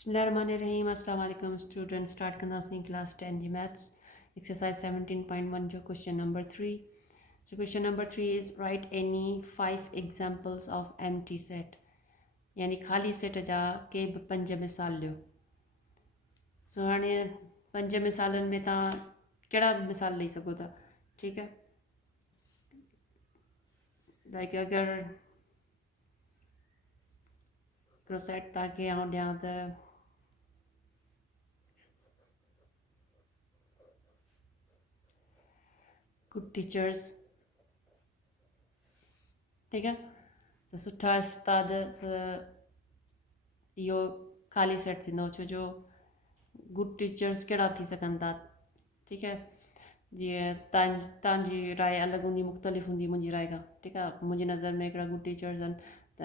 बिस्मिल्लाहिर्रहमानिर्रहीम अस्सलाम वालेकुम स्टूडेंट स्टार्ट कंदासीं क्लास 10 जी मैथ्स एक्सरसाइज 17.1 जो question number 3 so question number 3 is write any 5 examples of empty set यानी ख़ाली सेट जा के बि 5 मिसाल ॾियो सो हाणे 5 मिसालनि में तव्हां कहिड़ा बि मिसाल ॾेई सघो था ठीकु आहे लाइक अगरि हिकिड़ो सेट तव्हांखे आउं ॾियां त गुड टीचर्स ठीकु आहे त सुठा उस्ताद इहो ख़ाली सेट थींदो छो जो गुड टीचर्स कहिड़ा थी सघनि था ठीकु आहे जीअं तव्हांजी राय अलॻि हूंदी मुख़्तलिफ़ हूंदी मुंहिंजी राय खां ठीकु आहे मुंहिंजी नज़र में हिकिड़ा गुड टीचर्स आहिनि त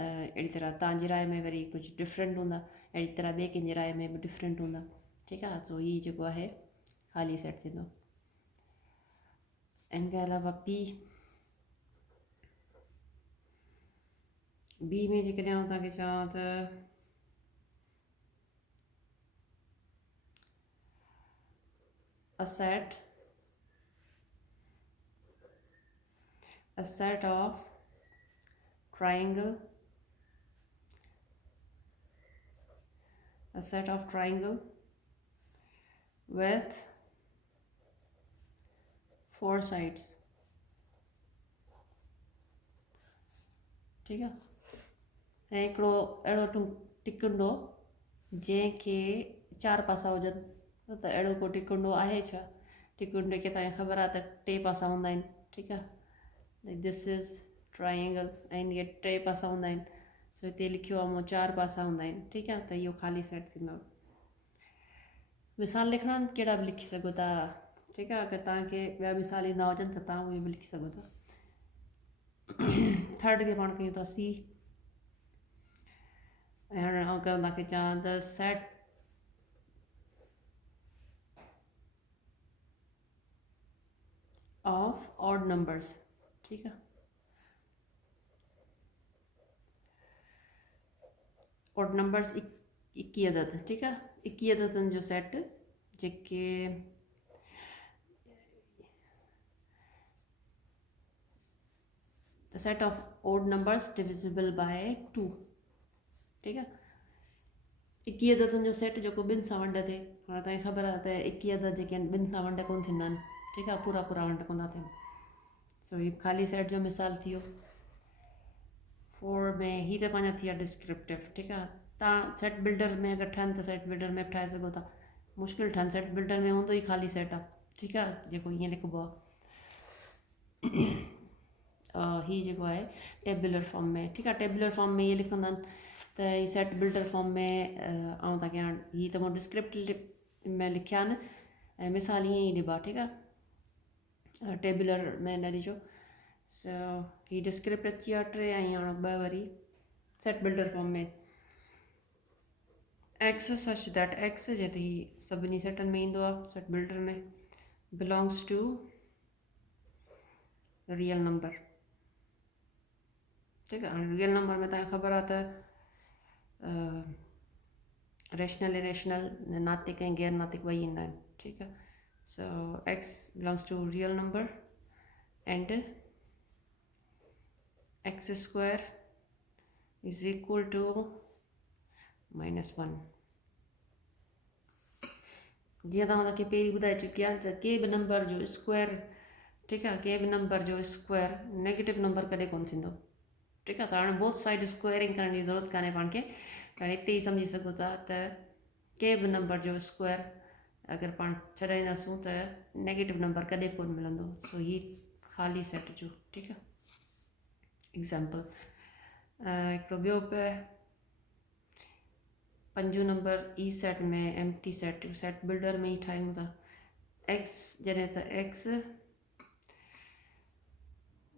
अहिड़ी तरह तव्हांजी राय में वरी कुझु डिफरेंट हूंदा अहिड़ी तरह ॿिए कंहिंजी राय में बि डिफरेंट हूंदा ठीकु आहे सो हीअ जेको आहे ख़ाली सेट थींदो इन खां अलावा बी में जेकॾहिं आउं तव्हांखे चवां त a set of triangle with 4 sides ठीकु आहे ऐं हिकिड़ो अहिड़ो टिकुंडो जंहिंखे 4 पासा हुजनि त अहिड़ो को टिकुंडो आहे छा टिकुंडे खे तव्हांखे ख़बर आहे त 2 पासा हूंदा आहिनि ठीकु आहे दिस इज़ ट्राइंगल ऐं इहे 2 पासा हूंदा आहिनि सो हिते लिखियो आहे मूं 4 पासा हूंदा आहिनि ठीकु आहे त इहो ख़ाली सेट थींदो मिसाल लिखणा कहिड़ा बि लिखी सघो था ठीकु आहे अगरि तव्हांखे ॿिया मिसाल ईंदा हुजनि त तव्हां उहे बि लिखी सघो था थर्ड खे पाण कयूं था सी ऐं हाणे अगरि तव्हांखे चवां त सेट ऑफ ऑड नंबर्स ठीकु आहे ऑड नंबर्स 21 अदद ठीकु आहे 21 अददनि जो set JK the set of odd numbers divisible by 2 ठीकु आहे 21 अददनि जो सेट जेको ॿिनि सां वंड थिए हाणे तव्हांखे ख़बर आहे त 21 अदद जेके आहिनि ॿिनि सां वंड कोन थींदा आहिनि ठीकु आहे पूरा वंड कोन था थियनि सो हीअ ख़ाली सेट जो मिसाल थी वियो 4 में हीअ त पंहिंजा थी विया डिस्क्रिप्टिव ठीकु आहे तव्हां सेट बिल्डर में अगरि ठहनि त सेट बिल्डर में बि ठाहे सघो था मुश्किल ठहनि सेट बिल्डर में हूंदो ई ख़ाली सेट आहे ठीकु आहे जेको ईअं लिखिबो आहे हीअ जेको आहे टेबुलर फॉर्म में ठीकु आहे टेबुलर फॉर्म में इहे लिखंदा आहिनि त हीअ सेट बिल्डर फॉर्म में ऐं तव्हांखे हाणे हीअ त मां डिस्क्रिप्टिव में लिखिया आहिनि ऐं मिसाल ईअं ई ॾिबा ठीकु आहे टेबुलर में न ॾिजो सो हीअ डिस्क्रिप्ट अची विया 3 ऐं हाणे 2 वरी सेट बिल्डर फॉर्म में एक्स सच दैट एक्स जे त हीअ सभिनी सेटनि में ईंदो आहे सेट बिल्डर में बिलोंग्स टू रियल नंबर ठीकु आहे हाणे रियल नंबर में तव्हांखे ख़बर आहे त रेशनल इरेशनल नातिक ऐं गैर नातिक ॿई ईंदा आहिनि ठीकु आहे so x belongs to real number and x square is equal to -1 जीअं तव्हांखे पहिरीं ॿुधाए चुकी आहे त के बि नंबर जो स्क्वायर ठीकु आहे के बि नंबर जो स्क्वायर नेगेटिव नंबर कॾहिं कोन थींदो ठीकु आहे त हाणे बोथ साइड स्क्वायरिंग करण जी ज़रूरत कान्हे पाण खे हाणे हिते ई सम्झी सघो था त के बि नंबर जो स्क्वायर अगरि पाण छॾाईंदासूं त नेगेटिव नंबर कॾहिं कोन मिलंदो सो हीअ ख़ाली सेट जो ठीकु आहे एग्ज़ाम्पल हिकिड़ो ॿियो पियो 5 नंबर ई सेट में एम्प्टी सेट बिल्डर में ई ठाहियूं था एक्स जॾहिं त एक्स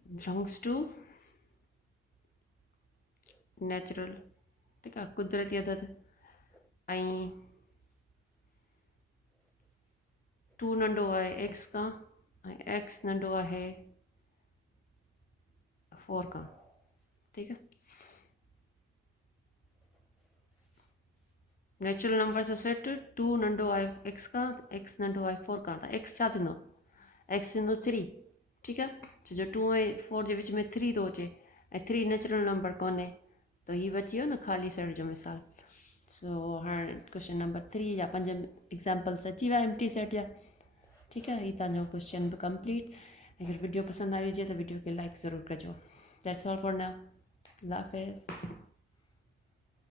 बिलोंग्स टू नेचुरल ठीकु आहे कुदरती अदद ऐं 2 नंढो आहे एक्स खां ऐं एक्स नंढो आहे 4 खां ठीकु आहे नेचुरल नंबर जो सेट 2 नंढो आहे एक्स खां एक्स नंढो आहे 4 खां त एक्स छा थींदो एक्स थींदो 3 ठीकु आहे छो जो 2 ऐं 4 जे विच में 3 थो अचे ऐं 3 नेचुरल नंबर कोन्हे त हीअ बची वियो न ख़ाली सेट जो मिसाल सो हाणे क्वेश्चन नंबर 3 जा 5 एग्ज़ाम्पल्स अची विया एम्प्टी सेट जा ठीकु आहे हीअ तव्हांजो क्वेश्चन बि कंप्लीट अगरि वीडियो पसंदि आई हुजे त वीडियो खे लाइक ज़रूरु कजो दैट्स ऑल फॉर नाउ अल्लाह हाफ़िज़